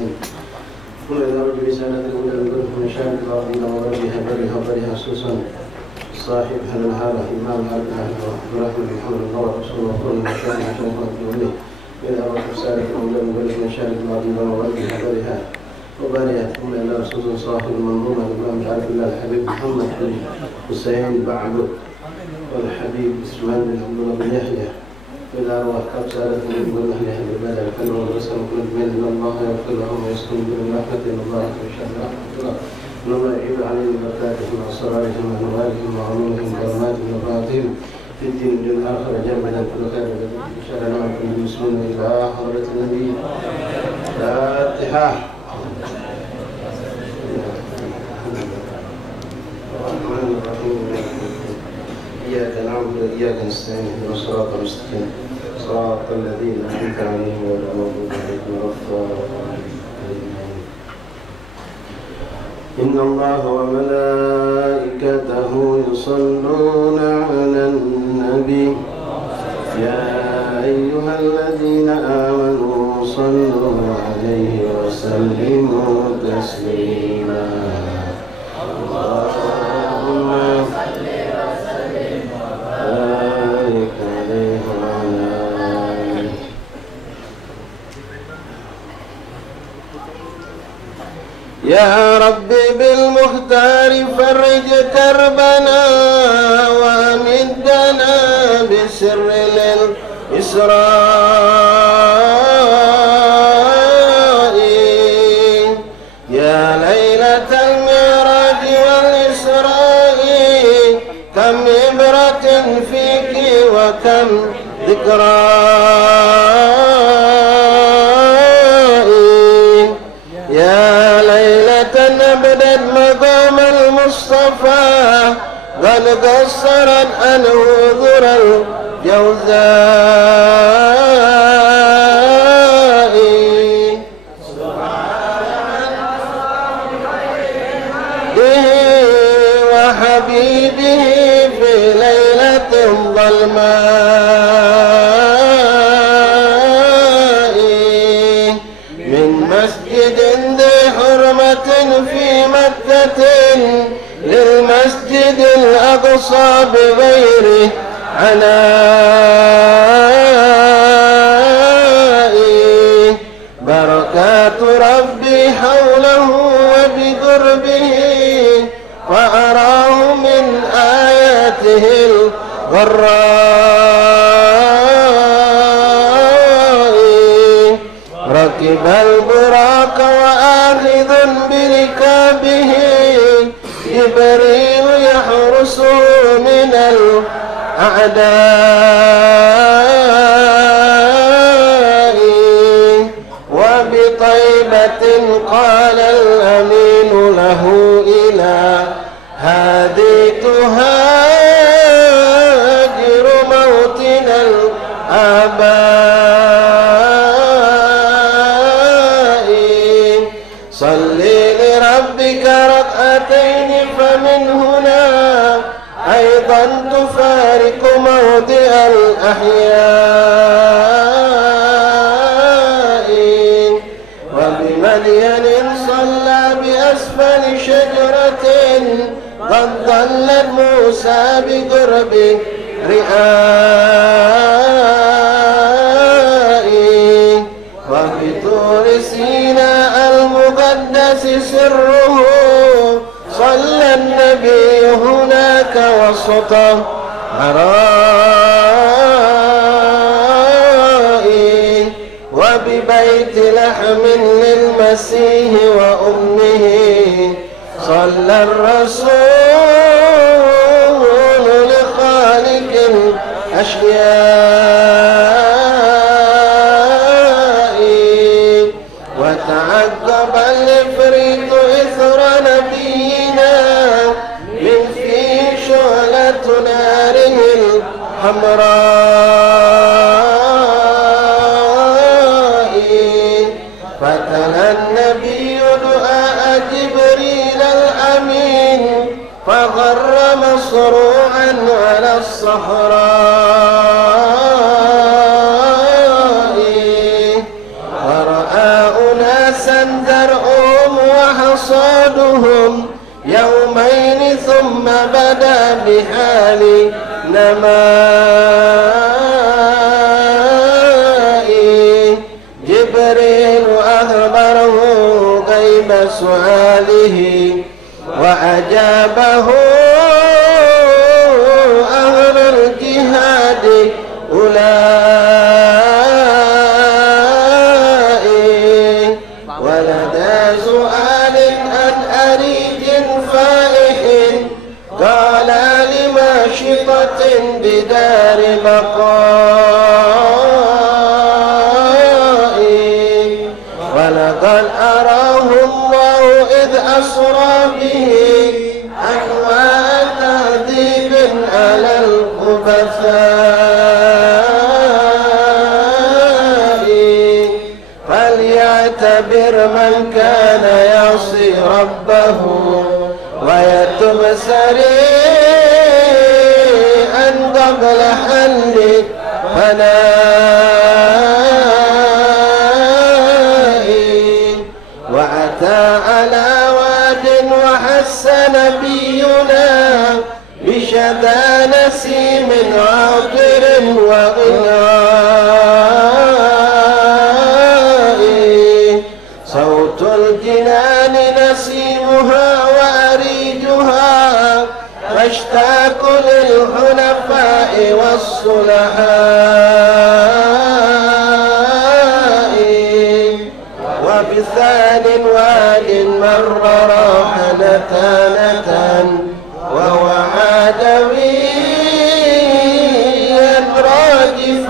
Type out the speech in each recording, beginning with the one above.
المسلمين وإذا رب رسالة الأولى من شان الأرضين وربها برها وبرها سوسا صاحب هذا الهالة إمام هذا برحمة محمد الله رسول الله كل مشان محمد يومه إذا رب رسالة الأولى من شان الأرضين وربها برها وبرها ثم إلى رسول صاحب المنظومة الإمام عبد الله الحبيب محمد بن حسين بعده والحبيب إسماعيل بن عبد الله بن يحيى إلى أرواح كبسالة من الله يحب البلد الكلمة والرسل وكل من إن الله يغفر لهم ويسكن برحمته إن الله إن شاء الله إنما يعيد عليهم بركاتهم وأسرارهم وأنوارهم وعلومهم وكراماتهم وباطلهم في الدين والآخرة جمعنا كل خير إن شاء الله نعمكم المسلمين إلى حضرة النبي الفاتحة. الرحمن الرحيم إياك نعبد وإياك نستعين اهدنا الصراط المستقيم صراط الذين أنعمت عليهم غير المغضوب عليهم ولا الضالين. إن الله وملائكته يصلون على النبي يا أيها الذين آمنوا صلوا عليه وسلموا تسليما. اللهم صل وسلم وبارك عليه وعلى آله. يا ربي بالمختار فرج كربنا وامدنا بسر للإسراء يا ليلة المعراج والإسراء كم عبرة فيك وكم ذكرى يا ليلة أبدت مقام المصطفى قد قصرت عنه ذر الجوزاء به وحبيبه في ليلة ظلماء من مسجد ذي حرمة في مكة للمسجد الأقصى بغير عناء بركات ربي حوله وبقربه وأراه من آياته الغراء ركب البراق وآخذ بركابه جبريل يحرسه من الأعداء وبطيبة قال الأمين له إلى هذه تهاجر موطن الآباء صلي لربك ركعتين فمن هنا أيضا تفارق موضع الأحياء وبمدين صلى بأسفل شجرة قد ظلت موسى بقرب رئاء وفي طور سيناء المقدس سره صلى النبي هناك وسط عراء وببيت لحم للمسيح وأمه صلى الرسول لخالق الأشياء وتعقب الإفريت إثر نبينا من فيه شعلة ناره الحمراء فتلا النبي دعاء جبريل الأمين فغر مصروعا على الصحراء ورأى أناسا زرعهم وحصادهم يومين ثم بدا بحال نمائي جبريل أخبره غيب سؤاله وأجابه أهل الجهاد أولئك ولدى سؤال عن أريج فائح قال لماشطة بدار بقائي ولقد أراه الله إذ أسرى به أنواع تهذيب على الخبثاء فليعتبر من كان يعصي ربه ويتوب سريعا قبل حل فنائي وأتى على واد وحس نبينا بشذا نسيم عاطر وغناء صوت الجنان نسيمها وأريجها فاشتاق للحنفاء والصلحاء وبثان واد مر راح نتانة وهو عدويا راجف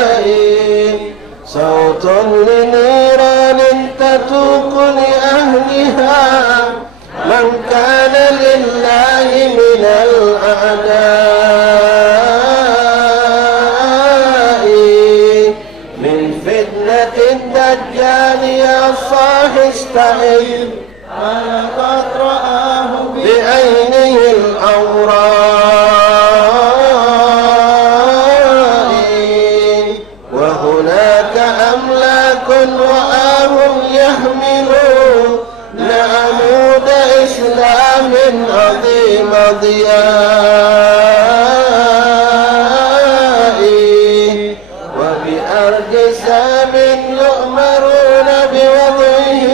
الأرجاء صوت لنيران تتوق لأهلها من كان لله من الأعداء من فتنة الدجال يا صاح استعذ ولقد رآه بعينه الأوراء وهناك أملاك رآهم يحملون عمود إسلام عظيم ضياء وبأرض سام يؤمرون بوضعه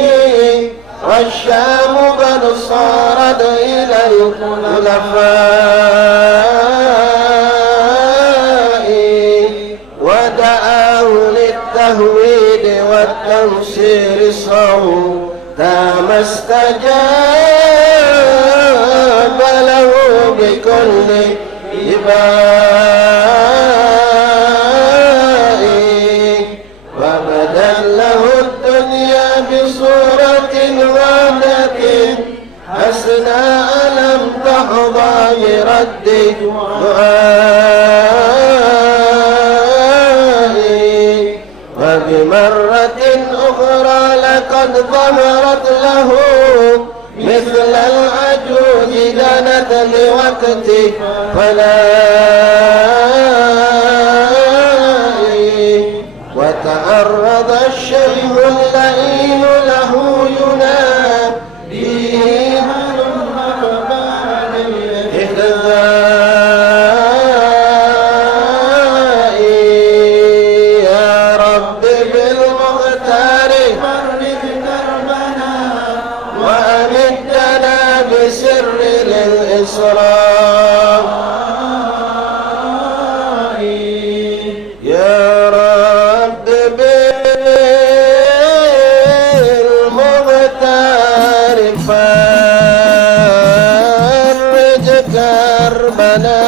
والشام قد صارت إلى الخلفاء ودعاه للتهويد والتنصير صوتا ما استجاب له بكل إباء وبدا له الدنيا بصورة وعدة حسنا لم تحظى برد دعائي وبمرة أخرى لقد ظهرت له مثل العجوز دنت لوقت فنائي وتعرض الشيخ اللئيم له يناديه هلم بعد إحذائي يا رب بالمختار فرج كربنا وأمدنا بسر للإسراء يا رب بالمختار فرج كربنا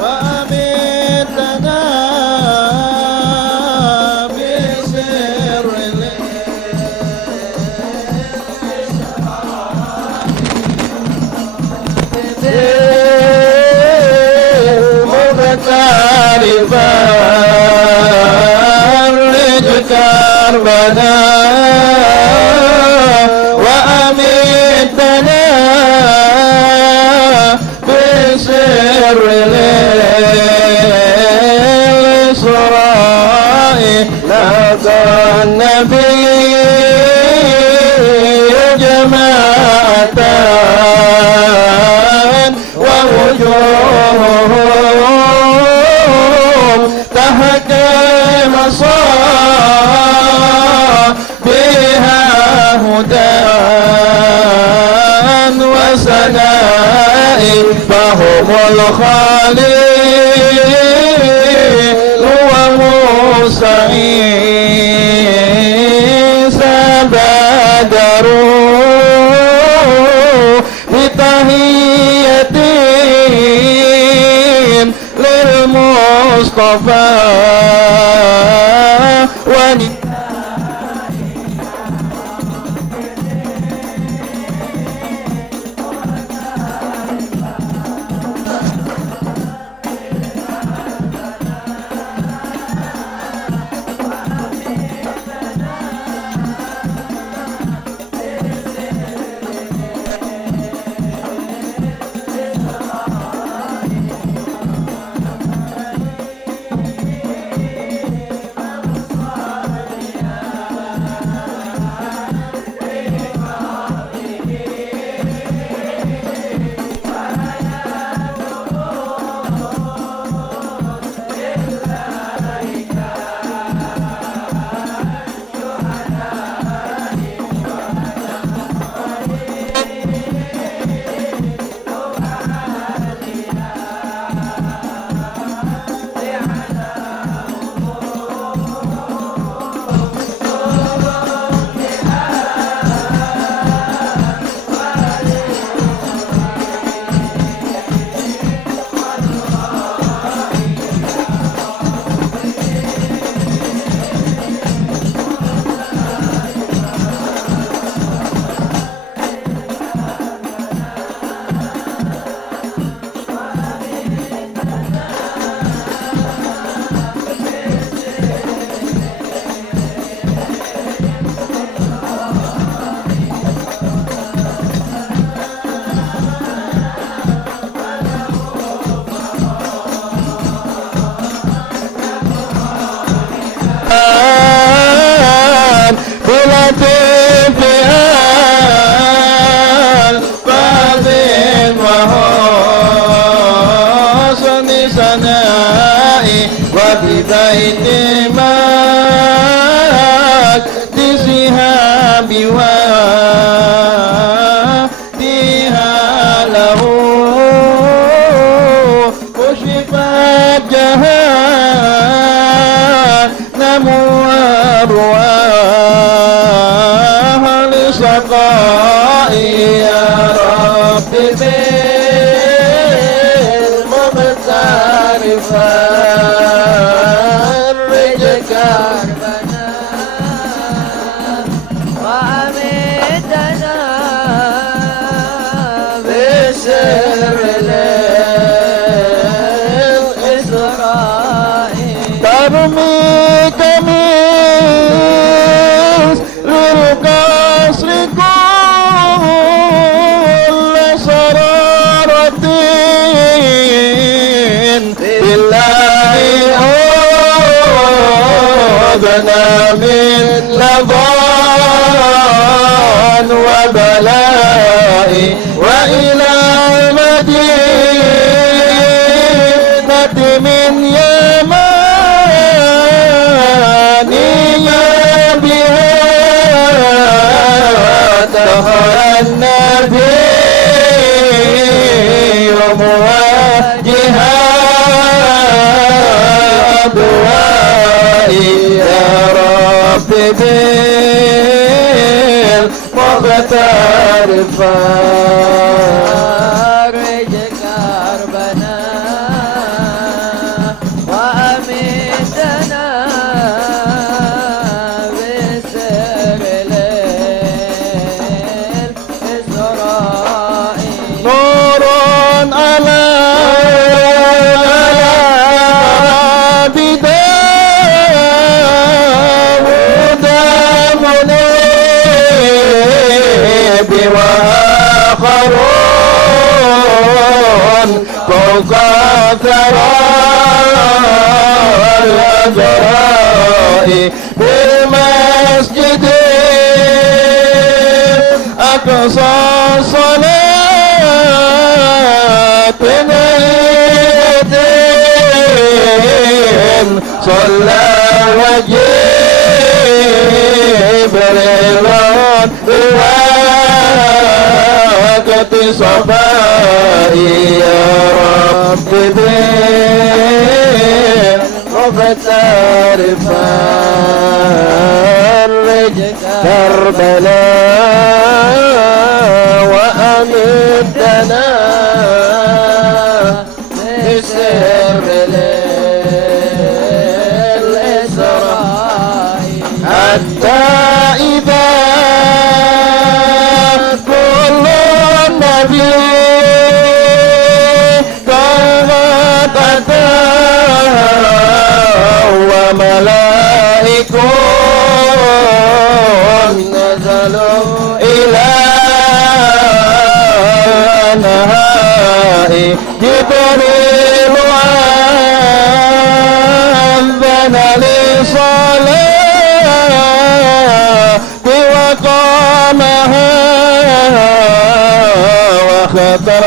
وأمدنا بسر فرج كربنا وأميتنا بسر النبي جماعة ووجوههم تحت مصابيها هدى وسناء فهم الخليل وموسى عيسى بادروا بتحية للمصطفى وببيت مقدسها بواديها له كشفت جهنم وأرواح لسقاء يا رب بالمختار فرج كربنا وأمتنا بسر الإسراء ترمي كميس للقصر كل سرارة بالله أعوذنا من لظان وبلاء وإلى المدينة من يمانية بها دخل النبي مواجها أبوائي يا رب بالمختار فرج كربنا وأمتنا بسر الإسراء نور على وآخرون فوق ثرى الأجراء صلى وجبريل بوقت صفائي يا رب بالمختار فرج كربلاء وأمدنا بسر الإسراء حتى إذا كل النبي قد أتى وملائكة نزلوا إلى نهائي جبريل أذن لصلاة وقامها وختر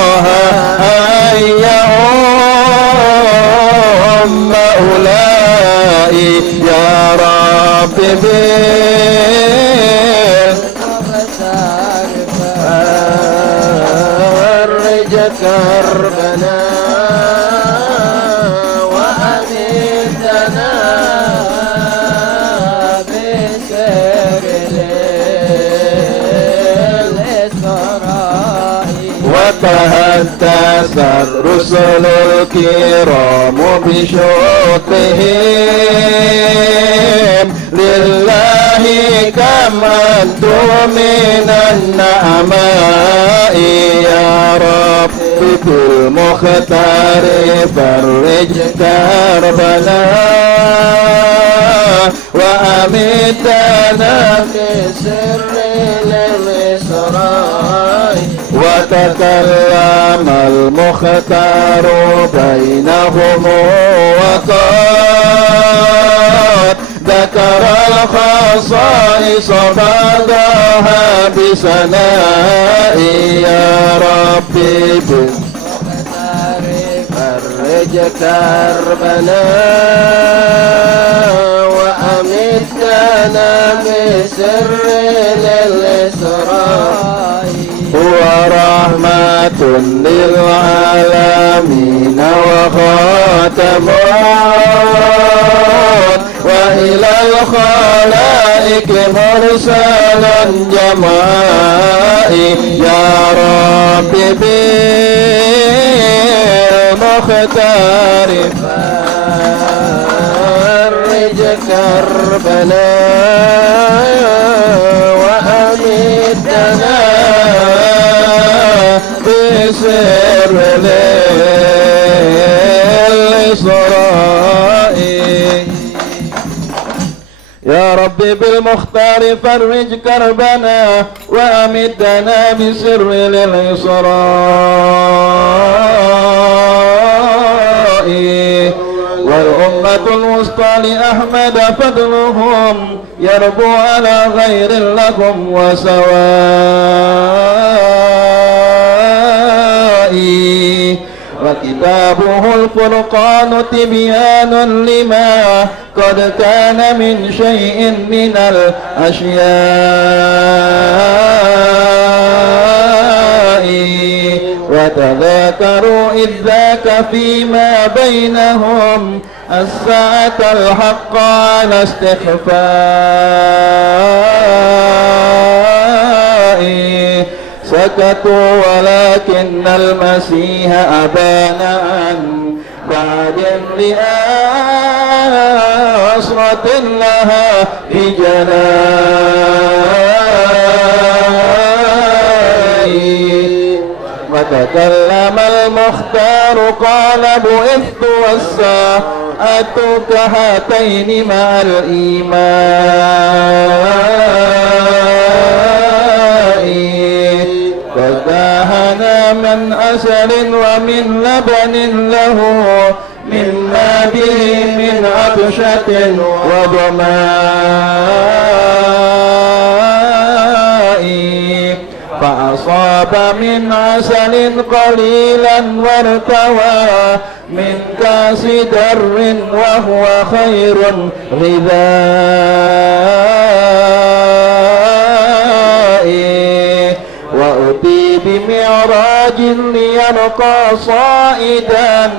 رضاها يا أم أولئي يا رب فرج كربنا وأمدنا بسر الإسراء وتهتز الرسل الكرام بشوقهم لله كما أنتم من النعماء يا رب بالمختار فرج كربنا وأمتنا بسر الإسراء وتكلم المختار بينهم وقال ذكر الخصائص بعدها بثناء يا ربي بالمختار فرج كربنا وأمتنا بسر الإسراء هو رحمة للعالمين وخاتم وإلى الخلائق مرسلا جمائي يا رب بالمختار فرج كربنا وأمدنا بسر الإسراء يا ربي بالمختار فرج كربنا وأمدنا بسر الإسراء والأمة الوسطى لأحمد فضلهم يربو على غير لكم وسوائي وكتابه الفرقان تبيان لما قد كان من شيء من الأشياء وتذاكروا إذ ذاك فيما بينهم الساعة الحق على استخفاء سكتوا ولكن المسيح أبان عن بعد لأسرة لها بجلائي وتكلم المختار قال بعثت والساعة كهاتين مع الإيمان فداهنا من أسل ومن لبن له مما به من عطشة وظماء فأصاب من عسل قليلا وارتوى من كاس در وهو خير غذاء وأتي بمعراج ليرقى صائدا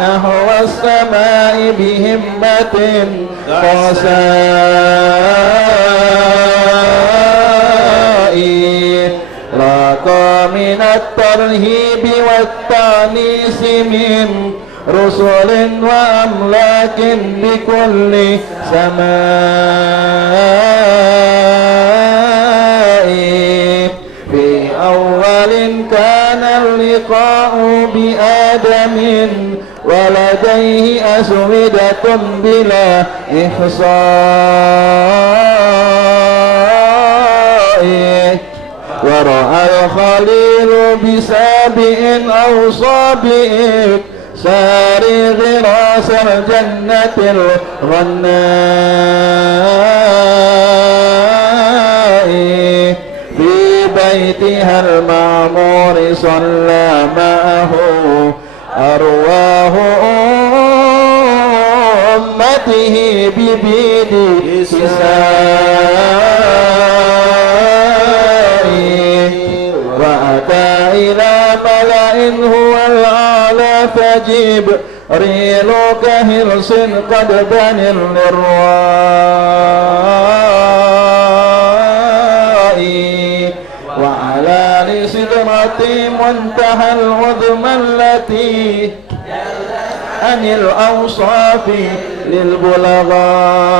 نحو السماء بهمة قساء لاقى من الترهيب والتعنيس من رسل وأملاك بكل سماء في أول كان اللقاء بآدم ولديه أسودة بلا إحصاء ورأى الخليل بسابئ أو صابئ ساري غراس الجنة الغناء في بيتها المعمور صلى معه أرواح أمته ببيد سساء وأتى إلى ملأ هو الأعلى فجبريل كهرس قد بني الرواء وعلى لسدرة منتهى العظمى التي عن الأوصاف للبلغاء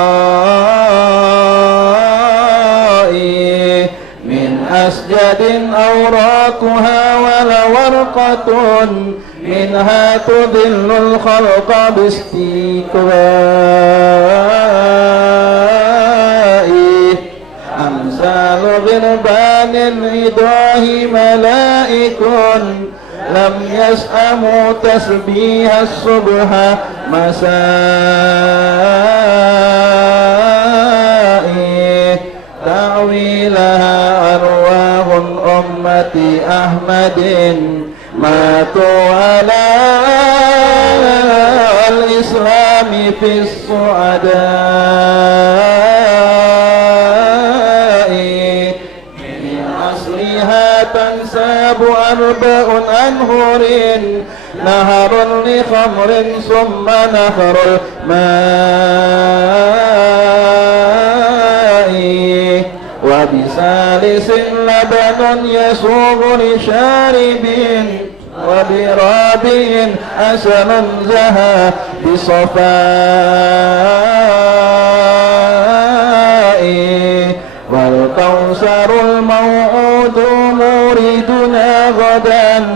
من أسجد أوراقها ولورقة منها تذل الخلق باستكباء أمثال غربان الإله ملائك لم يسأموا تسبيح الصبح مساء تأويلها أرواح أمة أحمد ماتوا على الإسلام في الصعداء من أصلها تنساب 4 أنهر نهر لخمر ثم نهر الماء وبثالث لبن يسوغ لشارب وبرابع حسن زهى بصفاء والكوثر الموعود موردنا غدا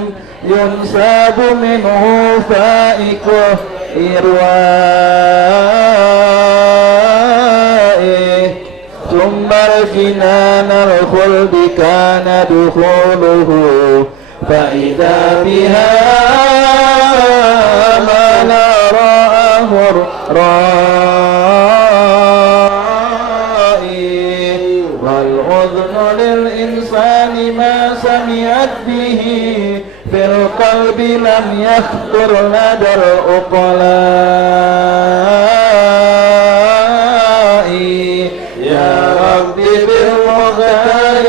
ينساب منه فائق إرواء ثم الجنان الخلد كان دخوله فإذا بها ما لا رآه الرائي والأذن للإنسان ما سمعت به في القلب لم يخطر لدى العقلاء يا رب بالمختار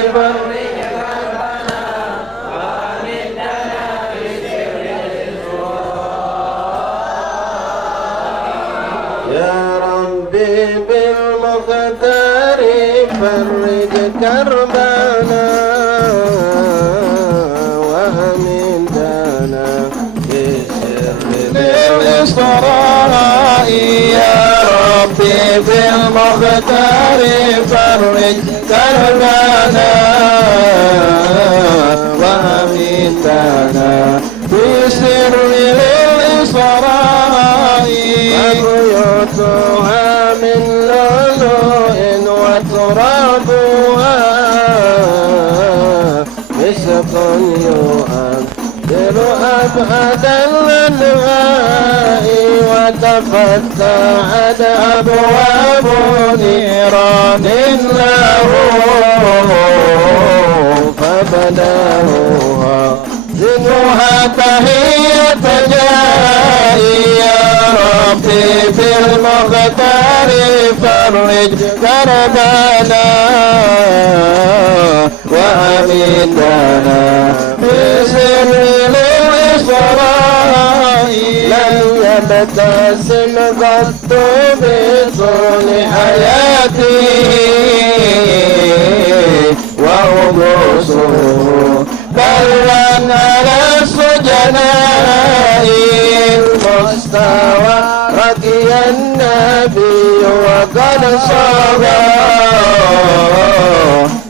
فرج كربنا وهمدنا بسر للإسراء يا ربي بالمختار فرج كربنا وهمدنا بسر للإسراء بيوتها من لؤلؤ وترابها مسك يؤثر أبعد الأنواع وتفتحت أبواب نيران له فبداها زنها تحية جاهي يا ربي بالمختار فرج كربنا وأميتنا بسر للإسراء لن يبتسم قط بطول حياتي وأبصر بلًا على السجناء المستوى رقي النبي وقد صغى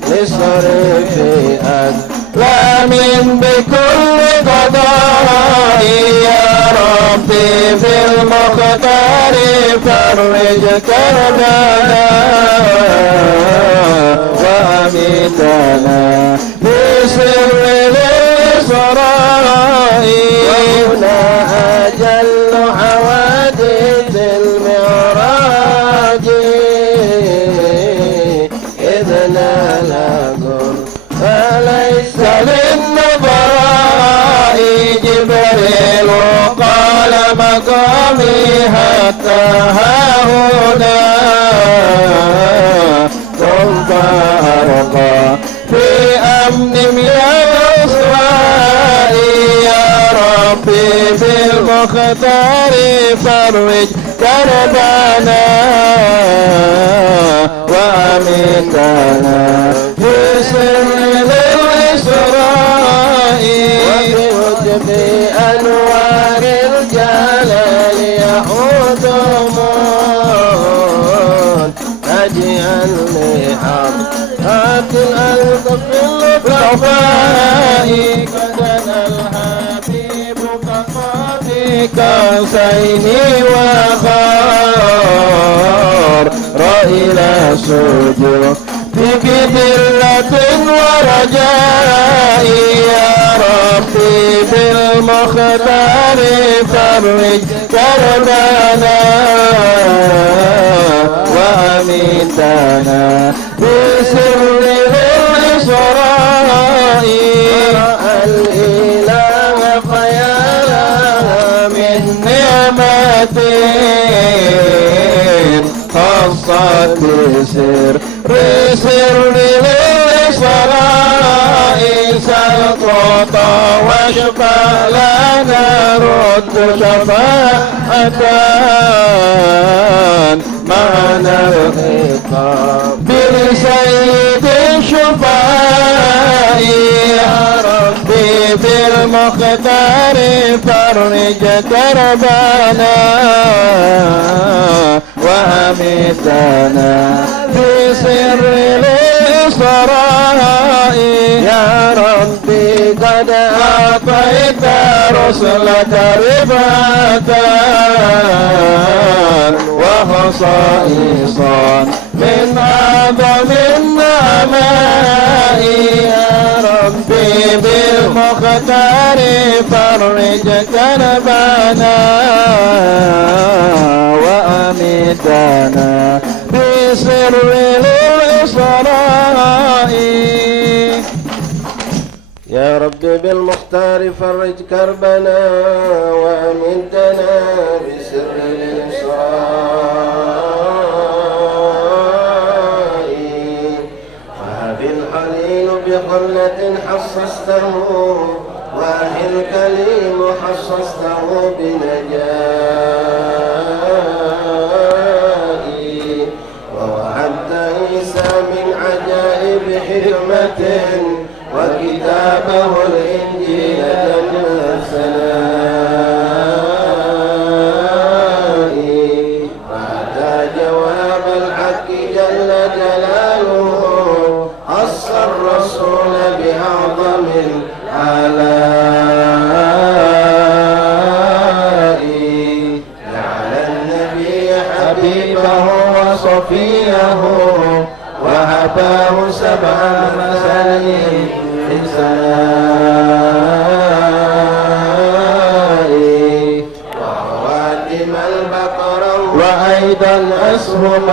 لصرف أقلام بكل قضاء يا ربي في المختار فرج كربنا وأميتنا بسر الإسراء وهنا أجل حوادث المعراج إذ نال فليس للنظراء جبريل قال مقامي حتى هاهنا ثم أرقى في أمن من الأسواء يا ربي بالمختار فرج كربنا وأميتنا بسر الإسراء وبوجب أنوار الجلال يحوطهم أجعل لحظات الألطف اللطفاء كدنا الحبيب كقاضيك سيني وخار إلى سجود بذلة ورجاء يا ربي بالمختار فرج كربنا وأميتنا بسر الإسراء ورأى الإله خيالها من نعمة خاصة بسر للإسراء سلطة واشفى لنا رد شفاعة معنا الخطاب بالسيد الشفاء يا ربي بالمختار فرج كربنا وأميتنا بسر الإسراء يا ربي قد أعطيت رسلك رفعة وخصائصا من أعظم النعماء يا ربي بالمختار فرج كربنا وأميتنا بسر الإسراء يا ربي بالمختار فرج كربنا وأميتنا بسر الإسراء وهب الحليل بخلة حصصته وأهل الكليم حصصته بنجائي ووهبت عيسى من عجائب حكمة وكتابه الإنجيل جل ثنائي وأتى جواب الحق جل جلاله خص الرسول بأعظم الآلاء جعل النبي حبيبه وصفيه وهباه 7 مثاني في السماء أيضا أسهم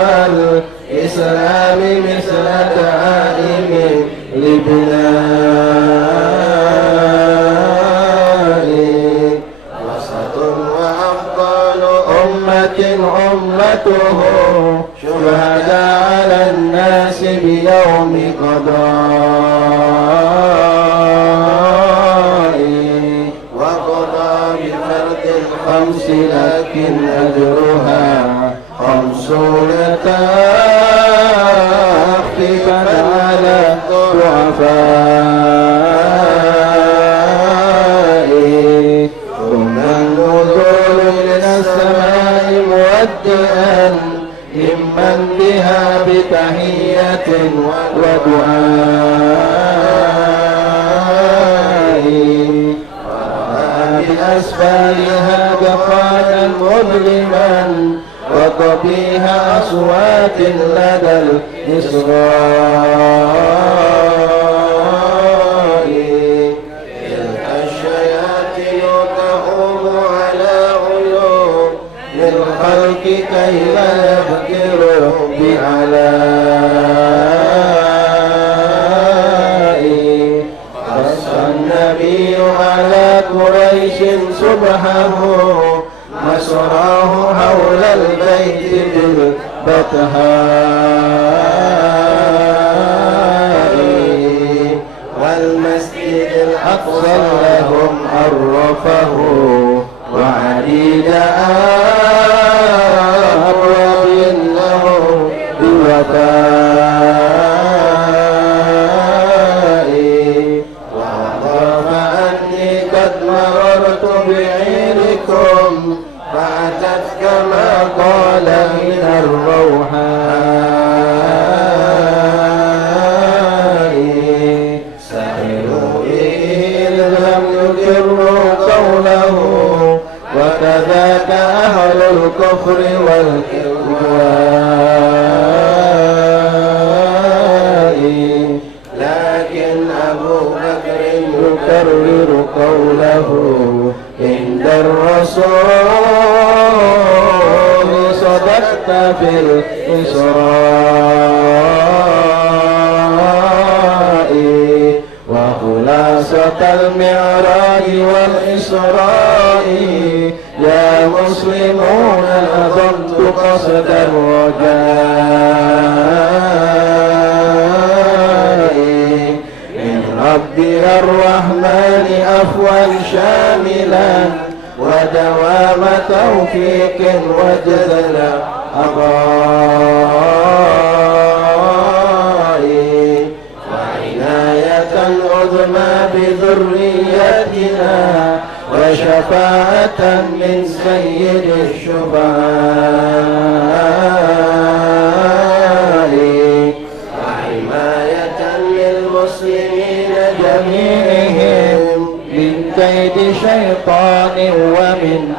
الإسلام مثل دعائم لبنان وسط وأفضل أمة أمته شهداء على الناس بيوم قضاء وقضى بفرد الخمس لكن أجرها 50 تخفيفا على الضعفاء ثم النزول من السماء مودئا ممن بها بتحية ودعاء بأسفارها بقانا مظلما وقبيها أصوات لدى الإسراء تلك الشياطين تهوم على عيون للخلق كي لا يذكروا بعلاء قص النبي على قريش سبحه مسراه حول البيت بالبطهاء والمسجد الأقصى لهم عرفه وعديد أبواب له بوفاء وأضاف أني قد مررت بعيركم فأتت كما قال من الروحاء سهلوا به لم يقروا قوله وكذاك أهل الكفر والإغواء لكن أبو بكر يكرر قوله عند الرسول صدقت في الإسراء وخلاصة المعراج والإسراء يا مسلمون نظمت قصد الرجاء من ربنا الرحمن أفوا شاملا ودوام توفيق وجزل أضاء وعناية عظمى بذريتنا وشفاعة من سيد الشفعاء وحماية للمسلمين جميعهم من كيد شيطان ومن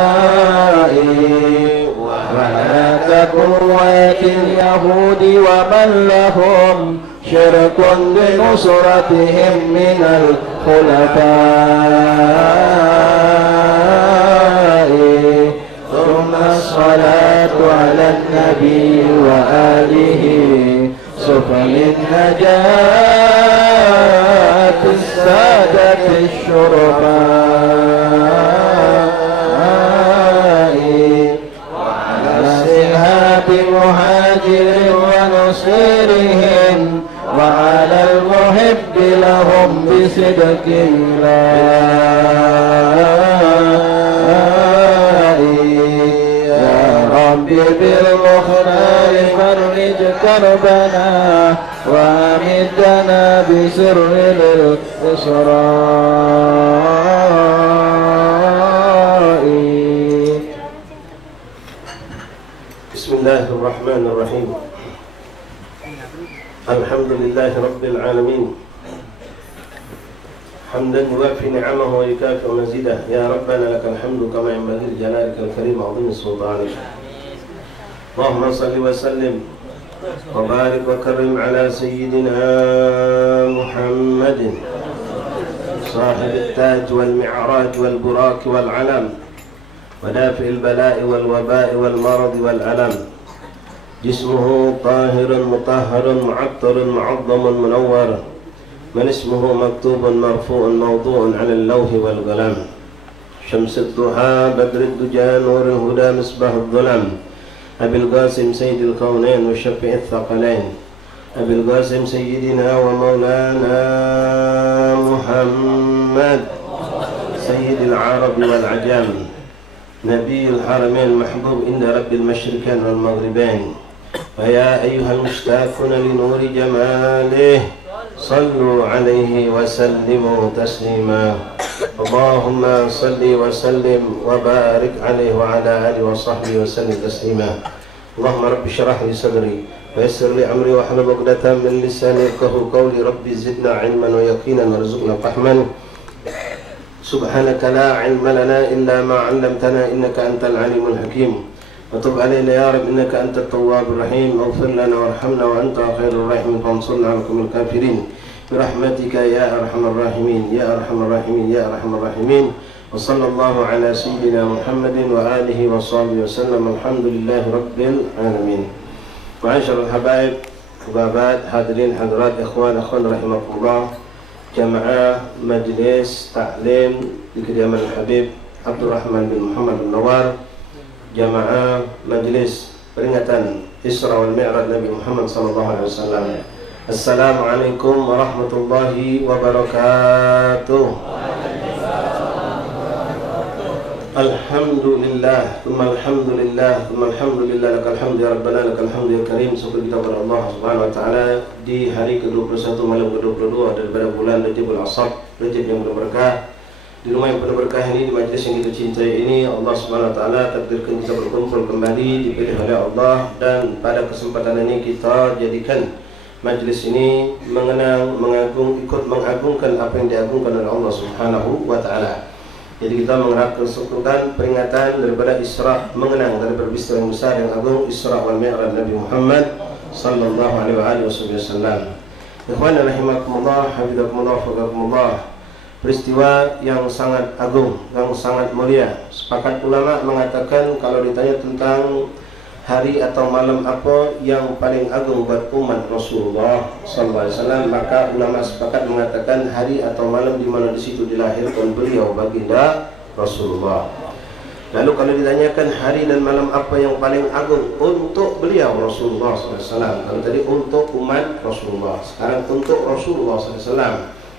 أعداء وهلاك قوات اليهود ومن لهم شرك بنصرتهم من الخلفاء ثم الصلاة على النبي وآله سفن النجاة السادة الشرفاء وعلى السهاب مهاجر ونصيرهم وعلى المحب لهم بصدق الله يا رب بالمختار فرج كربنا وامدنا بسر الإسراء. بسم الله الرحمن الرحيم. الحمد لله رب العالمين حمدا يوافي نعمه ويكافئ مزيده. يا ربنا لك الحمد كما ينبغي لجلالك الكريم عظيم سلطانك. اللهم صل وسلم وبارك وكرم على سيدنا محمد صاحب التاج والمعراج والبراك والعلم ودافع البلاء والوباء والمرض والألم. جسمه طاهر مطهر معطر معظم منور، من اسمه مكتوب مرفوع موضوع على اللوح والقلم. شمس الضحى بدر الدجى نور الهدى مصباح الظلم. أبي القاسم سيد الكونين والشفيع الثقلين، أبي القاسم سيدنا ومولانا محمد سيد العرب والعجم، نبي الحرمين المحبوب عند رب المشرقين والمغربين. فيا أيها المشتاقون لنور جماله صلوا عليه وسلموا تسليما. اللهم صل وسلم وبارك عليه وعلى آله وصحبه وسلم تسليما. اللهم رب اشرح لي صدري ويسر لي أمري واحلل عقدة من لساني يفقهوا قولي. رب زدنا علما ويقينا وارزقنا فهما. سبحانك لا علم لنا إلا ما علمتنا إنك أنت العليم الحكيم. وتب علينا يا رب إنك أنت التواب الرحيم. اغفر لنا وارحمنا وأنت خير الراحمين فانصرنا على القوم الكافرين برحمتك يا أرحم الراحمين يا أرحم الراحمين يا أرحم الراحمين. وصلى الله على سيدنا محمد وآله وصحبه وسلم. الحمد لله رب العالمين. معاشر الحبايب وبابات hadirin hadirat ikhwan akhwan rahimakumullah, jamaah majelis taklim di kediaman Habib Abdurrahman bin Muhammad bin Nawar, jamaah majelis peringatan Isra wal Mi'raj Nabi Muhammad sallallahu alaihi wasallam. Assalamualaikum warahmatullahi wabarakatuh. Alhamdulillah, thumma alhamdulillah, thumma alhamdulillah, lakal hamdu ya rabbana, lakal hamdu ya karim. Syukur kita kepada Allah subhanahu wa ta'ala di hari ke-21 malam ke-22 daripada bulan Rajabul Asad, Rajab yang berberkah. Di rumah yang penuh berkah ini, di majlis yang kita cintai ini, Allah subhanahu wa ta'ala takdirkan kita berkumpul kembali, dipilih oleh Allah. Dan pada kesempatan ini kita jadikan majlis ini mengenang, mengagung, ikut mengagungkan apa yang diagungkan oleh Allah subhanahu wa ta'ala. Jadi kita mengerakan peringatan daripada Isra, mengenang dari peristiwa yang besar yang agung, Isra wal Mi'raj Nabi Muhammad sallallahu alaihi wasallam. Ikhwan rahimakumullah, hafizakumullah, faqakumullah. Peristiwa yang sangat agung, yang sangat mulia. Sepakat ulama mengatakan kalau ditanya tentang hari atau malam apa yang paling agung buat umat Rasulullah sallallahu alaihi wasallam, maka ulama sepakat mengatakan hari atau malam di mana di situ dilahirkan beliau baginda Rasulullah. Lalu kalau ditanyakan hari dan malam apa yang paling agung untuk beliau Rasulullah sallallahu alaihi wasallam, kalau tadi untuk umat Rasulullah, sekarang untuk Rasulullah sallallahu alaihi wasallam,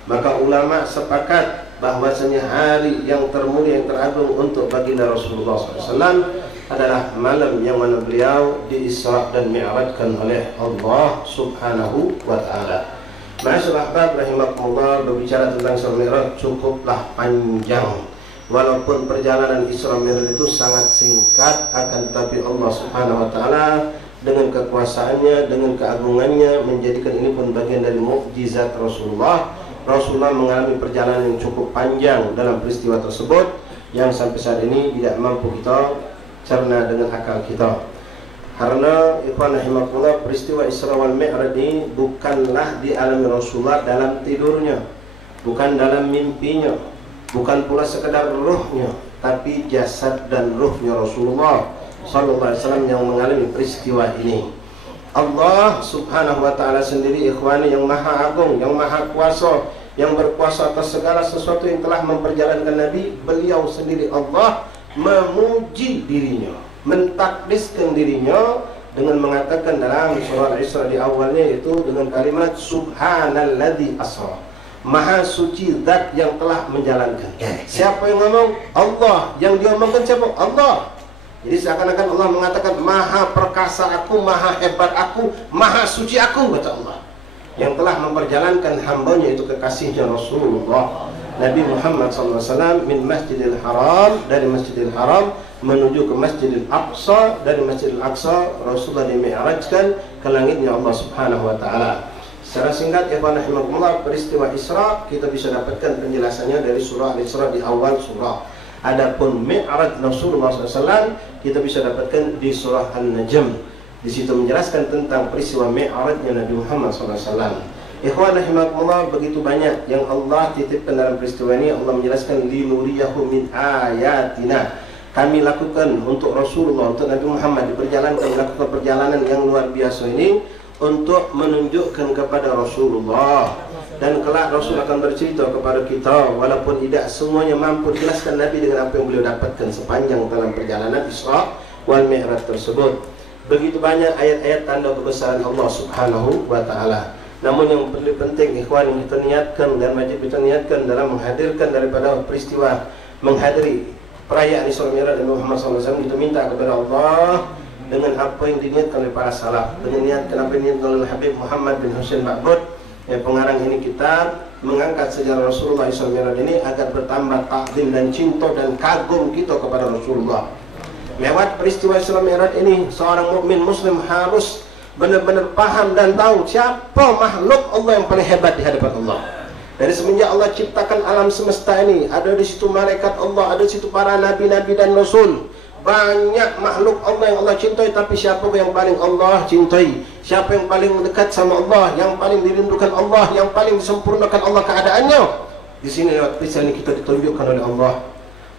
maka ulama sepakat bahwasanya hari yang termulia yang teragung untuk baginda Rasulullah sallallahu alaihi wasallam adalah malam yang mana beliau diisra dan mi'rajkan oleh Allah subhanahu wa ta'ala. Ma'asyiral ahbab rahimakumullah, berbicara tentang Isra Mi'raj cukuplah panjang. Walaupun perjalanan Isra Mi'raj itu sangat singkat, akan tetapi Allah subhanahu wa ta'ala dengan kekuasaannya, dengan keagungannya menjadikan ini pun bagian dari mukjizat Rasulullah. Rasulullah mengalami perjalanan yang cukup panjang dalam peristiwa tersebut yang sampai saat ini tidak mampu kita cerna dengan akal kita. Karena ikhwan rahimakumullah, peristiwa Isra wal Mi'raj ini bukanlah dialami Rasulullah dalam tidurnya, bukan dalam mimpinya, bukan pula sekedar ruhnya, tapi jasad dan ruhnya Rasulullah sallallahu alaihi wasallam yang mengalami peristiwa ini. Allah subhanahu wa ta'ala sendiri ikhwani yang maha agung, yang maha kuasa, yang berkuasa atas segala sesuatu yang telah memperjalankan Nabi. Beliau sendiri Allah memuji dirinya, mentakdiskan dirinya dengan mengatakan dalam surah Al-Isra di awalnya, itu dengan kalimat Subhanalladzi asra, maha suci zat yang telah menjalankan. Siapa yang ngomong? Allah. Yang diomongkan siapa? Allah. Jadi seakan-akan Allah mengatakan maha perkasa aku, maha hebat aku, maha suci aku, kata Allah, yang telah memperjalankan hambanya itu kekasihnya Rasulullah Nabi Muhammad SAW min Masjidil Haram, dari Masjidil Haram menuju ke Masjidil Aqsa, dari Masjidil Aqsa Rasulullah dimi'rajkan ke langitnya Allah Subhanahu wa taala. Secara singkat ya rahimahumullah, peristiwa Isra kita bisa dapatkan penjelasannya dari surah Al-Isra di awal surah. Adapun Mi'raj Rasulullah SAW kita bisa dapatkan di surah An-Najm. Di situ menjelaskan tentang peristiwa Mi'rajnya Nabi Muhammad SAW. Ikhwan rahimakumullah, begitu banyak yang Allah titipkan dalam peristiwa ini. Allah menjelaskan linuriyahu min ayatina, kami lakukan untuk Rasulullah, untuk Nabi Muhammad, melakukan perjalanan yang luar biasa ini untuk menunjukkan kepada Rasulullah. Dan kelak Rasul akan bercerita kepada kita, walaupun tidak semuanya mampu jelaskan Nabi dengan apa yang beliau dapatkan sepanjang dalam perjalanan Isra wal Mi'raj tersebut. Begitu banyak ayat-ayat tanda kebesaran Allah Subhanahu wa taala. Namun yang paling penting ikhwan yang kita niatkan dan wajib kita niatkan dalam menghadirkan daripada peristiwa menghadiri perayaan Isra Mi'raj Nabi Muhammad SAW, kita minta kepada Allah dengan apa yang diniatkan oleh para salaf, dengan niatkan apa yang diniatkan oleh Habib Muhammad bin Husain Ma'bud pengarang ini kita mengangkat sejarah Rasulullah Isra Mi'raj ini agar bertambah takdim dan cinta dan kagum kita kepada Rasulullah. Lewat peristiwa Isra Mi'raj ini, seorang mukmin muslim harus benar-benar paham dan tahu siapa makhluk Allah yang paling hebat di hadapan Allah. Dari semenjak Allah ciptakan alam semesta ini, ada di situ malaikat Allah, ada di situ para nabi-nabi dan rasul. Banyak makhluk Allah yang Allah cintai, tapi siapa yang paling Allah cintai? Siapa yang paling dekat sama Allah, yang paling dirindukan Allah, yang paling disempurnakan Allah keadaannya? Di sini lewat peristiwa ini kita ditunjukkan oleh Allah.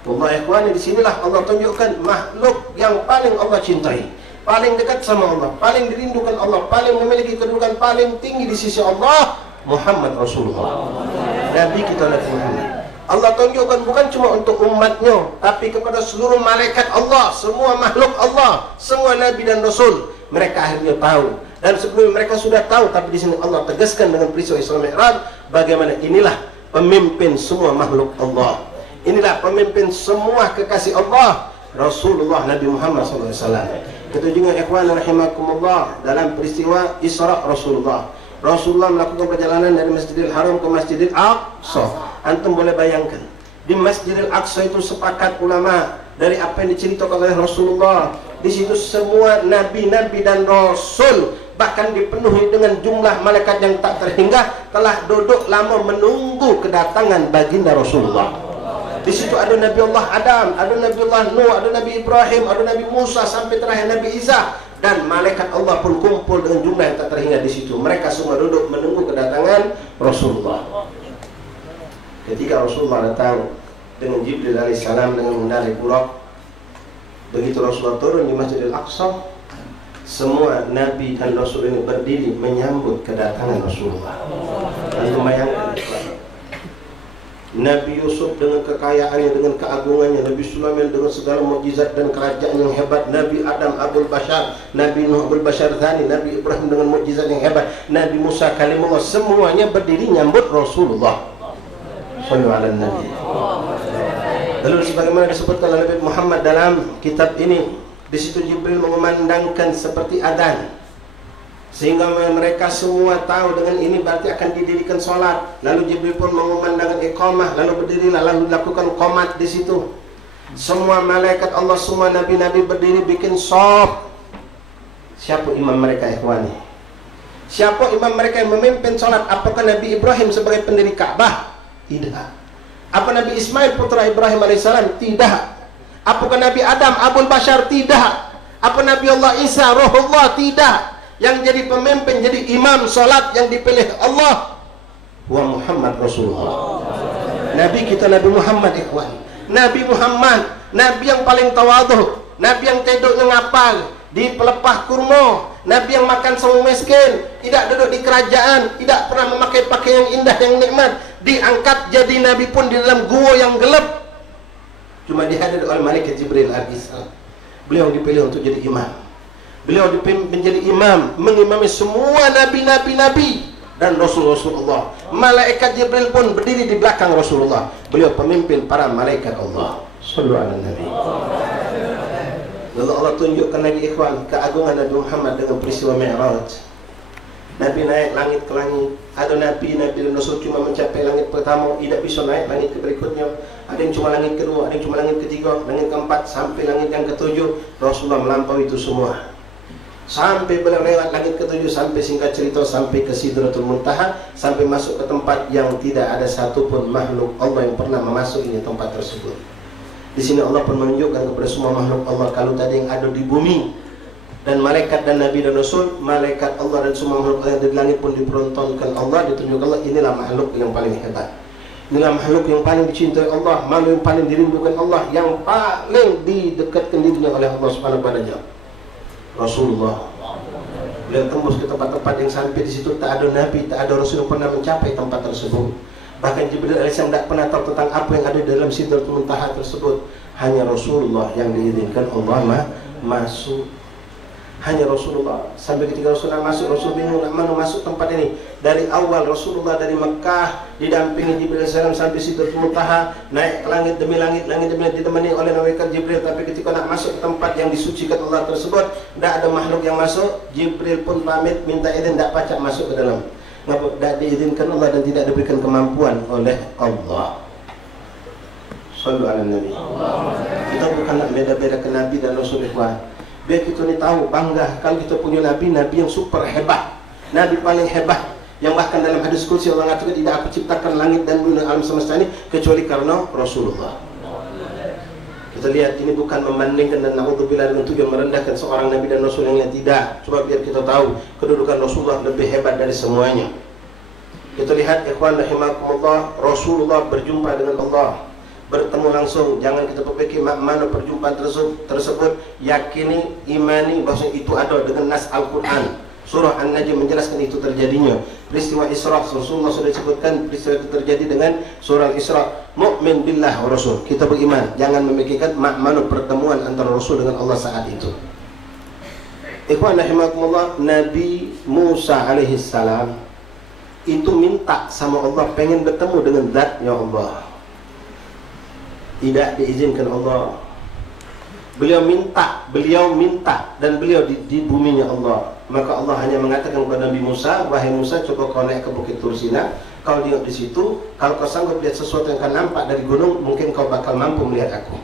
Wallah ikhwani, di sinilah Allah tunjukkan makhluk yang paling Allah cintai, paling dekat sama Allah, paling dirindukan Allah, paling memiliki kedudukan paling tinggi di sisi Allah, Muhammad Rasulullah, Nabi kita Nabi Muhammad. Allah tunjukkan bukan cuma untuk umatnya, tapi kepada seluruh malaikat Allah, semua makhluk Allah, semua nabi dan rasul. Mereka akhirnya tahu, dan sebelum mereka sudah tahu, tapi di sini Allah tegaskan dengan peristiwa Isra Mi'raj bagaimana inilah pemimpin semua makhluk Allah, inilah pemimpin semua kekasih Allah, Rasulullah Nabi Muhammad SAW. Itu juga ikhwan rahimakumullah, dalam peristiwa Isra Rasulullah melakukan perjalanan dari Masjidil Haram ke Masjidil Aqsa. Antum boleh bayangkan, di Masjidil Aqsa itu sepakat ulama dari apa yang diceritakan oleh Rasulullah. Di situ semua nabi-nabi dan rasul, bahkan dipenuhi dengan jumlah malaikat yang tak terhingga, telah duduk lama menunggu kedatangan baginda Rasulullah. Di situ ada Nabi Allah Adam, ada Nabi Allah Nuh, ada Nabi Ibrahim, ada Nabi Musa, sampai terakhir Nabi Isa. Dan malaikat Allah pun kumpul dengan jumlah yang tak terhingga di situ. Mereka semua duduk menunggu kedatangan Rasulullah. Ketika Rasulullah datang dengan Jibril alaihissalam dengan mengendarai burak, begitu Rasulullah turun di Masjidil Aqsa, semua nabi dan rasul ini berdiri menyambut kedatangan Rasulullah. Dan membayangkan Nabi Yusuf dengan kekayaannya, dengan keagungannya, Nabi Sulaiman dengan segala mukjizat dan kerajaan yang hebat, Nabi Adam Abul Bashar, Nabi Nuh Abul Bashar Thani, Nabi Ibrahim dengan mukjizat yang hebat, Nabi Musa kalimullah, semuanya berdiri nyambut Rasulullah. Sallallahu alaihi Nabi. Lalu sebagaimana disebutkan oleh Nabi Muhammad dalam kitab ini, di situ Jibril mengumandangkan seperti adzan, sehingga mereka semua tahu dengan ini berarti akan didirikan sholat. Lalu Jibril pun mengumandangkan iqamah, lalu berdirilah, lalu dilakukan qomat di situ. Semua malaikat Allah, semua nabi-nabi berdiri bikin shaf. Siapa imam mereka ikhwani? Siapa imam mereka yang memimpin sholat? Apakah Nabi Ibrahim sebagai pendiri Ka'bah? Tidak. Apa Nabi Ismail putra Ibrahim alaihissalam? Tidak. Apakah Nabi Adam Abul Bashar? Tidak. Apa Nabi Allah Isa Ruhullah? Tidak. Yang jadi pemimpin, jadi imam salat yang dipilih Allah, wa Muhammad Rasulullah. Nabi kita Nabi Muhammad ikhwan. Nabi Muhammad, Nabi yang paling tawadhu, Nabi yang teduknya ngapal di pelepah kurma, Nabi yang makan sama miskin, tidak duduk di kerajaan, tidak pernah memakai pakaian yang indah yang nikmat, diangkat jadi Nabi pun di dalam gua yang gelap, cuma dihadiri oleh malaikat Jibril alaihissalam. Beliau dipilih untuk jadi imam. Beliau menjadi imam, mengimami semua nabi-nabi dan Rasulullah. Malaikat Jibril pun berdiri di belakang Rasulullah. Beliau pemimpin para malaikat Allah. Sallallahu alaihi Nabi. Lalu Allah tunjukkan lagi ikhwan keagungan Nabi Muhammad dengan peristiwa Mi'raj. Nabi naik langit ke langit. Ada nabi dan rasul cuma mencapai langit pertama, tidak bisa naik langit ke berikutnya. Ada yang cuma langit kedua, ada yang cuma langit ketiga, langit keempat, sampai langit yang ketujuh. Rasulullah melampaui itu semua. Sampai beliau lewat langit ketujuh, sampai singkat cerita sampai ke Sidratul Muntaha, sampai masuk ke tempat yang tidak ada satupun makhluk Allah yang pernah memasuki tempat tersebut. Di sini Allah pun menunjukkan kepada semua makhluk Allah, kalau tadi yang ada di bumi dan malaikat dan nabi dan rasul, malaikat Allah dan semua makhluk Allah yang ada di langit pun dipertontonkan Allah, ditunjukkan Allah, inilah makhluk yang paling hebat. Inilah makhluk yang paling dicintai Allah, makhluk yang paling dirindukan Allah, yang paling didekatkan dirinya oleh Allah Subhanahu wa taala. Rasulullah. Beliau tembus ke tempat-tempat yang sampai di situ tak ada nabi, tak ada rasul yang pernah mencapai tempat tersebut. Bahkan Jibril alaihissalam tidak pernah tahu tentang apa yang ada dalam Sidratul Muntaha tersebut. Hanya Rasulullah yang diizinkan Allah masuk. Hanya Rasulullah. Sampai ketika Rasulullah masuk, Rasul bingung nak mana masuk tempat ini. Dari awal Rasulullah dari Mekah didampingi Jibril alaihissalam sampai Sidratul Muntaha, naik ke langit demi langit, langit demi langit, ditemani oleh malaikat Jibril. Tapi ketika nak masuk ke tempat yang disucikan Allah tersebut, tidak ada makhluk yang masuk. Jibril pun pamit minta izin, tidak pacak masuk ke dalam. Tidak diizinkan Allah dan tidak diberikan kemampuan oleh Allah. Sallu ala Nabi. Kita bukan nak beda-beda ke Nabi dan Rasul ikhwan. Biar kita ni tahu, bangga kalau kita punya Nabi yang super hebat, Nabi paling hebat, yang bahkan dalam hadis qudsi Allah mengatakan tidak aku ciptakan langit dan bumi dan alam semesta ini kecuali karena Rasulullah. Kita lihat ini bukan membandingkan dan naudzubillah dengan tujuan merendahkan seorang Nabi dan Rasul yang lain, tidak. Coba biar kita tahu kedudukan Rasulullah lebih hebat dari semuanya. Kita lihat ikhwan rahimakumullah, Rasulullah berjumpa dengan Allah, bertemu langsung. Jangan kita berfikir mana perjumpaan tersebut, yakini, imani bahwa itu ada dengan nas Al-Quran. Surah An-Najm menjelaskan itu terjadinya. Peristiwa Isra, Rasulullah sudah disebutkan peristiwa itu terjadi dengan surah Isra. Mu'min billah wa rasul, kita beriman. Jangan memikirkan mana pertemuan antara Rasul dengan Allah saat itu. Ikhwan rahimakumullah, Nabi Musa alaihissalam itu minta sama Allah, pengen bertemu dengan zatnya Allah. Tidak diizinkan Allah. Beliau minta dan beliau di buminya Allah. Maka Allah hanya mengatakan kepada Nabi Musa, wahai Musa, coba kau naik ke Bukit Tursina. Kau lihat di situ, kalau kau sanggup lihat sesuatu yang akan nampak dari gunung, mungkin kau bakal mampu melihat aku.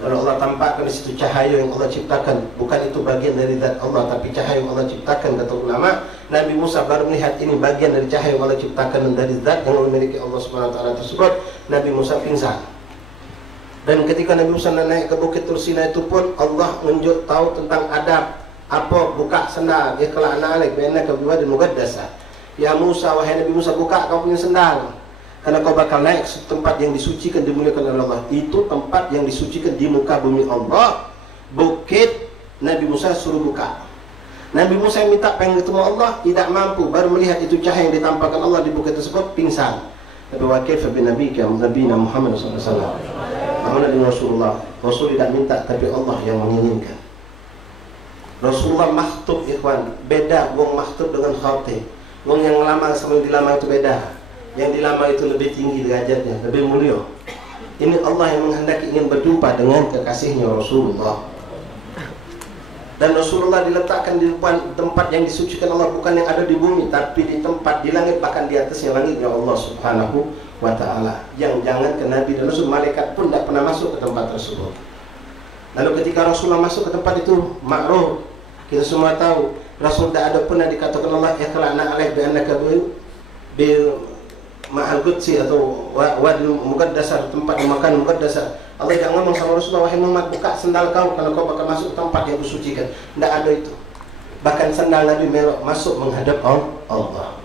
Lalu Allah tampakkan di situ cahaya yang Allah ciptakan. Bukan itu bagian dari zat Allah, tapi cahaya yang Allah ciptakan, kata ulama. Nabi Musa baru melihat ini bagian dari cahaya yang Allah ciptakan dan dari zat yang memiliki Allah Subhanahu wa taala tersebut. Nabi Musa pingsan. Dan ketika Nabi Musa naik ke Bukit Tursina itu pun Allah menunjuk tahu tentang adab. Apa? Buka sendal. Ya kelana alaik bi'annaka biwadin muqaddasa. Ya Musa, wahai Nabi Musa, buka kau punya sendal. Karena kau bakal naik ke tempat yang disucikan, dimuliakan oleh Allah. Itu tempat yang disucikan di muka bumi Allah. Bukit, Nabi Musa suruh buka. Nabi Musa yang minta pengen ketemu Allah, tidak mampu. Baru melihat itu cahaya yang ditampakkan Allah di bukit tersebut, pingsan. Tapi wakil Nabi Nabi Muhammad SAW. Namun dengan Rasulullah, Rasul tidak minta, tapi Allah yang menginginkan. Rasulullah makhtub ikhwan, beda wong makhtub dengan khatib. Wong yang lama sama yang dilama itu beda. Yang dilama itu lebih tinggi derajatnya, lebih mulia. Ini Allah yang menghendaki ingin berjumpa dengan kekasihnya Rasulullah. Dan Rasulullah diletakkan di tempat yang disucikan Allah, bukan yang ada di bumi, tapi di tempat di langit, bahkan di atasnya langitnya Allah Subhanahu wa ta'ala. Yang jangan ke Nabi dan Rasul, malaikat pun tidak pernah masuk ke tempat tersebut. Lalu ketika Rasulullah masuk ke tempat itu, makruh. Kita semua tahu Rasul tidak ada pernah dikatakan Allah ikhla'na alaih bi'annaka bil ma'al qudsi atau wadil muqaddasah, tempat makan muqaddasah. Allah jangan ngomong sama Rasulullah, wahai Muhammad, buka sendal kau karena kau bakal masuk tempat yang disucikan. Tidak ada itu. Bahkan sendal Nabi melok masuk menghadap Allah.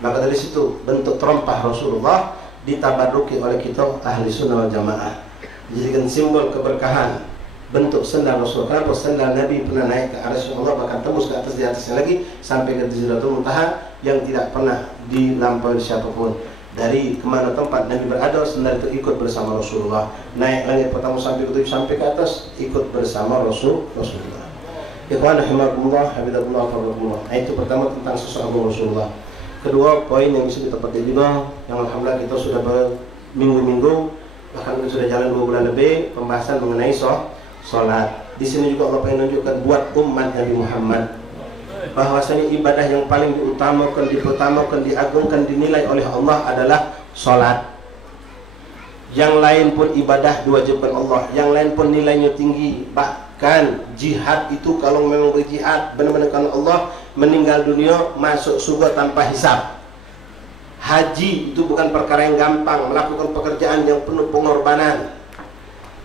Maka dari situ bentuk terompah Rasulullah ditabaruki oleh kita ahli sunnah wal jamaah, dijadikan simbol keberkahan. Bentuk sendal Rasul. Kenapa? Sendal Nabi pernah naik ke arsy Allah, bahkan tembus ke atas, di atasnya lagi sampai ke Sidratul Muntaha yang tidak pernah dilampaui siapapun. Dari kemana tempat Nabi berada, sendal itu ikut bersama Rasulullah. Naik langit pertama sampai ke 7 sampai ke atas, ikut bersama Rasulullah. Ikhwan rahimakumullah, habibakumullah, fardullah. Itu pertama tentang sosok Rasulullah. Kedua, poin yang bisa kita petik juga, yang alhamdulillah kita sudah berminggu-minggu, bahkan kita sudah jalan 2 bulan lebih, pembahasan mengenai sholat. Di sini juga Allah pengen menunjukkan buat umat Nabi Muhammad bahwasanya ibadah yang paling diutamakan, diagungkan, dinilai oleh Allah adalah sholat. Yang lain pun ibadah diwajibkan Allah, yang lain pun nilainya tinggi. Bahkan jihad itu kalau memang berjihad benar-benar karena Allah, meninggal dunia masuk surga tanpa hisab. Haji itu bukan perkara yang gampang, melakukan pekerjaan yang penuh pengorbanan.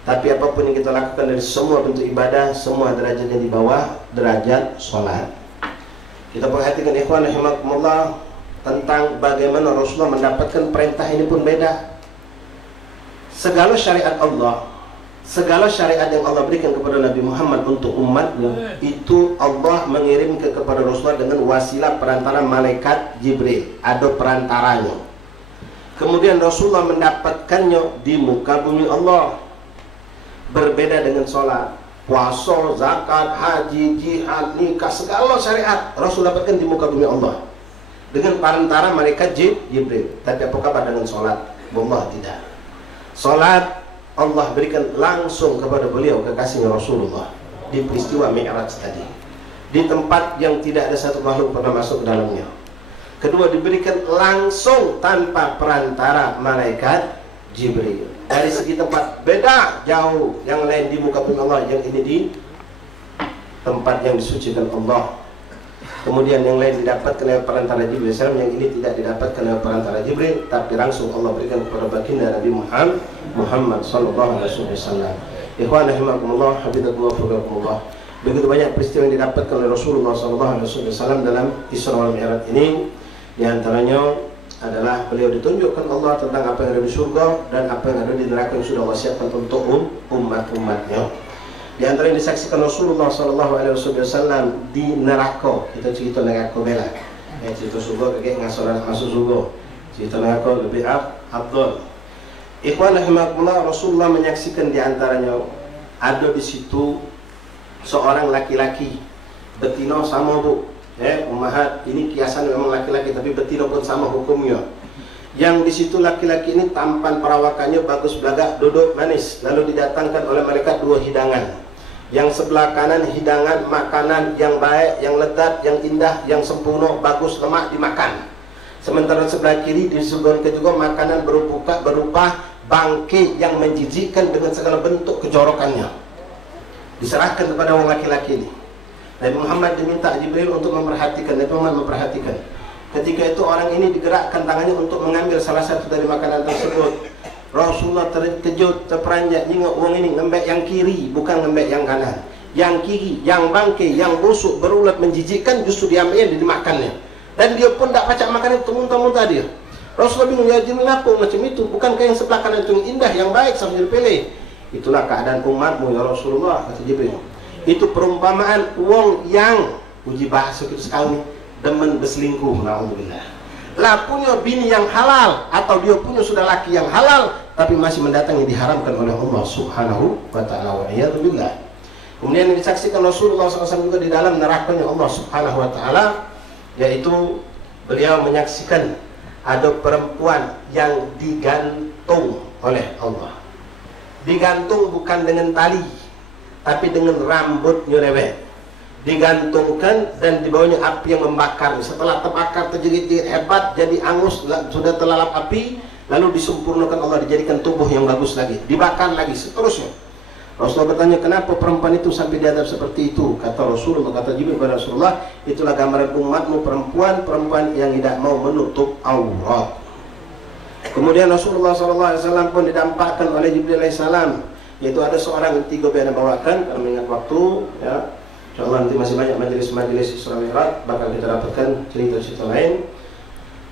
Tapi apapun yang kita lakukan dari semua bentuk ibadah, semua derajatnya di bawah derajat sholat. Kita perhatikan ikhwan rahimakumullah, tentang bagaimana Rasulullah mendapatkan perintah ini pun beda. Segala syariat Allah, segala syariat yang Allah berikan kepada Nabi Muhammad untuk umatnya, itu Allah mengirim kepada Rasulullah dengan wasilah perantara malaikat Jibril, ada perantaranya. Kemudian Rasulullah mendapatkannya di muka bumi Allah. Berbeda dengan sholat, puasa, zakat, haji, jihad, nikah, segala syariat Rasul dapatkan di muka bumi Allah dengan perantara malaikat Jibril. Tapi apa kabar dengan sholat? Wallah tidak. Sholat Allah berikan langsung kepada beliau, kekasihnya Rasulullah, di peristiwa Mi'raj tadi, di tempat yang tidak ada satu makhluk pernah masuk ke dalamnya. Kedua, diberikan langsung tanpa perantara malaikat Jibril. Dari segi tempat beda jauh, yang lain di muka bumi Allah, yang ini di tempat yang disucikan Allah. Kemudian yang lain didapatkan lewat perantara Jibril, yang ini tidak didapatkan lewat perantara Jibril, tapi langsung Allah berikan kepada baginda Nabi Muhammad sallallahu alaihi wasallam. Ikhwan rahimakumullah, habibakumullah, fuqakumullah. Begitu banyak peristiwa yang didapatkan oleh Rasulullah sallallahu alaihi wasallam dalam Isra wal Mi'raj ini. Di antaranya adalah beliau ditunjukkan Allah tentang apa yang ada di surga dan apa yang ada di neraka yang sudah Allah siapkan untuk umat-umatnya. Di antara yang disaksikan Rasulullah SAW di neraka, kita cerita neraka bela, cerita surga kakek ngasoran masuk surga, cerita neraka lebih abdul. Ikhwan rahimakumullah, Rasulullah menyaksikan di antaranya ada di situ seorang laki-laki, betina sama bu. Ummahat ini kiasan memang laki-laki, tapi betina pun sama hukumnya. Yang di situ laki-laki ini tampan perawakannya bagus belagak, duduk manis. Lalu didatangkan oleh malaikat dua hidangan. Yang sebelah kanan hidangan makanan yang baik, yang lezat, yang indah, yang sempurna, bagus, lemak dimakan. Sementara sebelah kiri disuguhkan juga makanan berupa bangkai yang menjijikkan dengan segala bentuk kejorokannya. Diserahkan kepada orang laki-laki ini. Nabi Muhammad diminta Jibril untuk memperhatikan. Nabi Muhammad memperhatikan. Ketika itu orang ini digerakkan tangannya untuk mengambil salah satu dari makanan tersebut. Rasulullah terkejut, terperanjat, nengok orang ini ngembek yang kiri, bukan ngembek yang kanan. Yang kiri, yang bangkai, yang busuk, berulat, menjijikkan, justru diambil dan dimakannya. Dan dia pun tak pacak makan itu, muntah-muntah dia. Rasulullah bingung, ya Jibril apa macam itu? Bukankah yang sebelah kanan itu yang indah, yang baik, sampai dipilih? Itulah keadaan umatmu ya Rasulullah, kata Jibril. Itu perumpamaan wong yang uji bahasa kita sekali demen berselingkuh, na'udzubillah. Lah punya bini yang halal, atau dia punya sudah laki yang halal, tapi masih mendatangi diharamkan oleh Allah Subhanahu wa ta'ala, wa iyadzubillah. Kemudian disaksikan Rasulullah SAW juga di dalam nerakanya Allah Subhanahu wa ta'ala, yaitu beliau menyaksikan ada perempuan yang digantung oleh Allah. Digantung bukan dengan tali, tapi dengan rambut nyerewet, digantungkan dan di bawahnya api yang membakar. Setelah terbakar terjerit-jerit hebat, jadi angus, sudah terlalap api, lalu disempurnakan Allah, dijadikan tubuh yang bagus lagi, dibakar lagi, seterusnya. Rasulullah bertanya, kenapa perempuan itu sampai diadab seperti itu? Kata Rasulullah, kata Jibril kepada Rasulullah, itulah gambaran umatmu perempuan yang tidak mau menutup aurat. Kemudian Rasulullah SAW pun didampakkan oleh Jibril AS, yaitu ada seorang tiga yang bawakan, karena mengingat waktu, ya, insyaallah nanti masih banyak majelis-majelis Isra Mi'raj, bakal kita dapatkan cerita-cerita lain.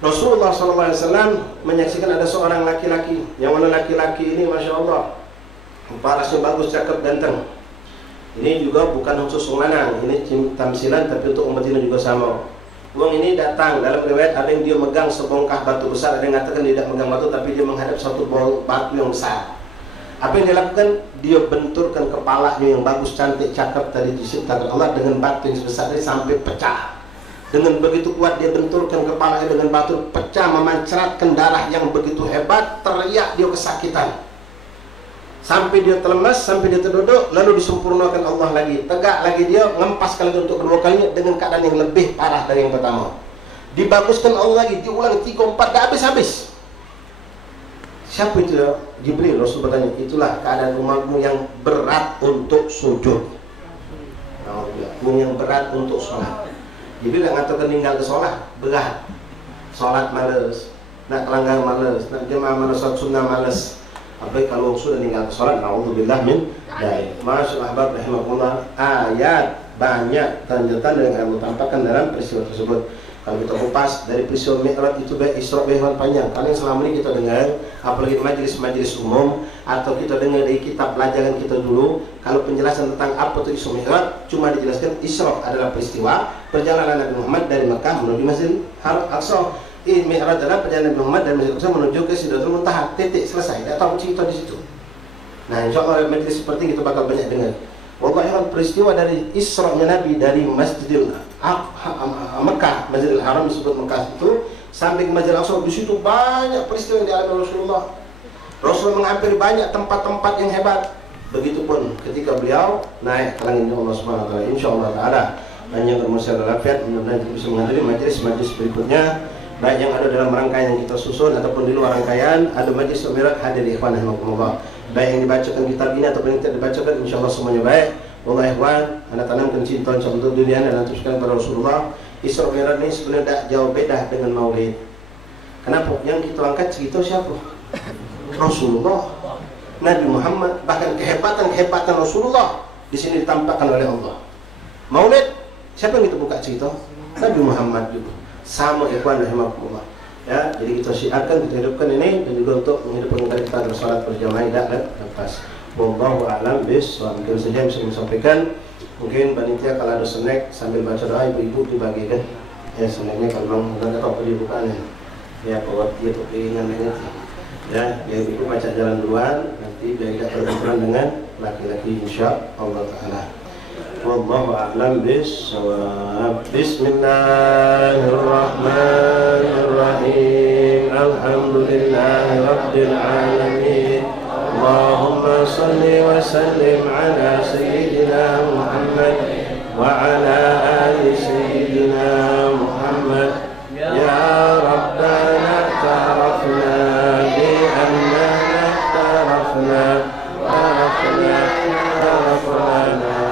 Rasulullah SAW menyaksikan ada seorang laki-laki, yang mana laki-laki ini Masya Allah parasnya bagus, cakep, ganteng. Ini juga bukan khusus orang Lanang, ini tamsilan, tapi untuk umat ini juga sama. Uang ini datang, dalam riwayat ada yang dia megang sebongkah batu besar, ada yang mengatakan dia tidak megang batu, tapi dia menghadap satu batu yang besar. Apa yang dilakukan? Dia benturkan kepalanya yang bagus, cantik, cakep tadi diciptakan Allah dengan batu yang sebesar ini sampai pecah. Dengan begitu kuat dia benturkan kepalanya dengan batu, pecah, memancaratkan darah yang begitu hebat, teriak dia kesakitan. Sampai dia terlemas, sampai dia terduduk, lalu disempurnakan Allah lagi. Tegak lagi dia, ngempaskan lagi untuk kedua kalinya dengan keadaan yang lebih parah dari yang pertama. Dibaguskan Allah lagi, diulang 3, 4, dah habis-habis. Siapa itu ya? Jibril. Rasul bertanya, itulah keadaan umatmu yang berat untuk sujud, yang berat untuk sholat. Jibril tak mengatakan tinggal ke sholat, berat. Sholat males, nak kelanggar males, nak jemaah males, sholat sunnah males. Apalagi kalau sudah tinggal ke sholat, na'udzubillah min dzalik. Masyaallah ahbab rahimakumullah, ayat banyak tanda-tanda yang kamu tampakkan dalam peristiwa tersebut. Kalau kita kupas dari peristiwa Mi'raj itu baik Isra Mi'raj panjang. Kalian selama ini kita dengar, apalagi majelis-majelis umum atau kita dengar dari kitab pelajaran kita dulu, kalau penjelasan tentang apa itu Isra Mi'raj cuma dijelaskan Isra adalah peristiwa perjalanan Nabi Muhammad dari Mekah menuju Masjidil Aqsa. Mi'raj adalah perjalanan Nabi Muhammad dari Masjidil Aqsa menuju ke Sidratul Muntaha. Titik, selesai. Tidak tahu cerita di situ. Nah, insya Allah majelis seperti kita bakal banyak dengar. Wallahi peristiwa dari Isra-nya Nabi dari Masjidil Mekah, Masjidil Haram disebut Mekah itu sampai ke Masjidil Aqsa, di situ banyak peristiwa yang dialami Rasulullah. Rasul menghampiri banyak tempat-tempat yang hebat. Begitupun ketika beliau naik ke langit Allah Subhanahu wa taala. Insyaallah taala hanya bermusyawarah walafiat, mudah-mudahan kita bisa menghadiri majelis-majelis berikutnya, baik yang ada dalam rangkaian yang kita susun ataupun di luar rangkaian. Ada majelis Mi'raj, hadir ikhwan rahimakumullah. Baik yang dibacakan kitab ini ataupun yang tidak dibacakan, insyaallah semuanya baik. Wallahi ikhwan, anda tanamkan cinta untuk dunia dan nanti sekalian pada Rasulullah. Isra Mi'raj ini sebenarnya tak jauh beda dengan Maulid. Kenapa? Yang kita angkat cerita siapa? Rasulullah, Nabi Muhammad, bahkan kehebatan Rasulullah di sini ditampakkan oleh Allah. Maulid, siapa yang kita buka cerita? Nabi Muhammad juga. Sama ikhwan rahimakumullah. Ya, jadi kita syiarkan, kita hidupkan ini, dan juga untuk menghidupkan kita bersalat berjamaah dan lepas. Wallahu a'lam bishawab. Mungkin saja yang bisa disampaikan. Mungkin panitia kalau ada snack sambil baca doa, ibu-ibu dibagikan. Ya, snacknya kalau memang nggak tahu apa dibukaannya. Ya, buat dia keinginan ini. Ya, biar ibu baca jalan duluan, nanti biar tidak berbenturan dengan laki-laki insya Allah Taala. Wallahu a'lam bishawab. Bismillahirrahmanirrahim. Alhamdulillahi rabbil alamin. Allahumma salli wa sallim ala sayyidina Muhammad wa ala ali sayyidina Muhammad. Ya Rabbana ta'arafna bi annana ta'arafna ta'arafna ta'arafna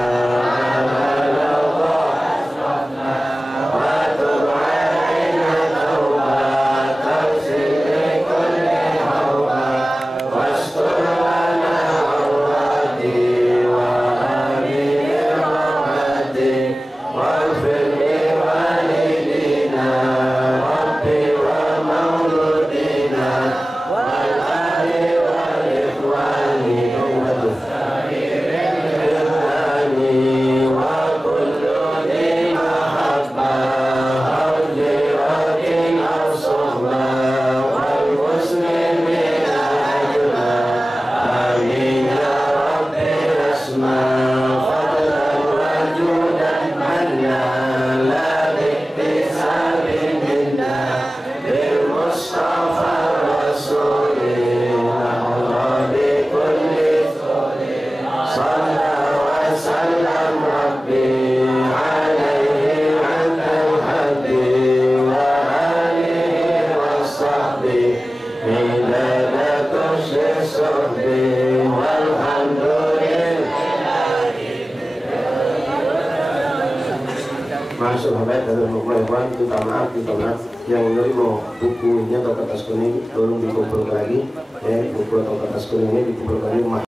minta maaf yang menerima bukunya atau kertas kuning tolong dikumpulkan lagi, buku atau kertas kuning ini dikumpulkan lagi.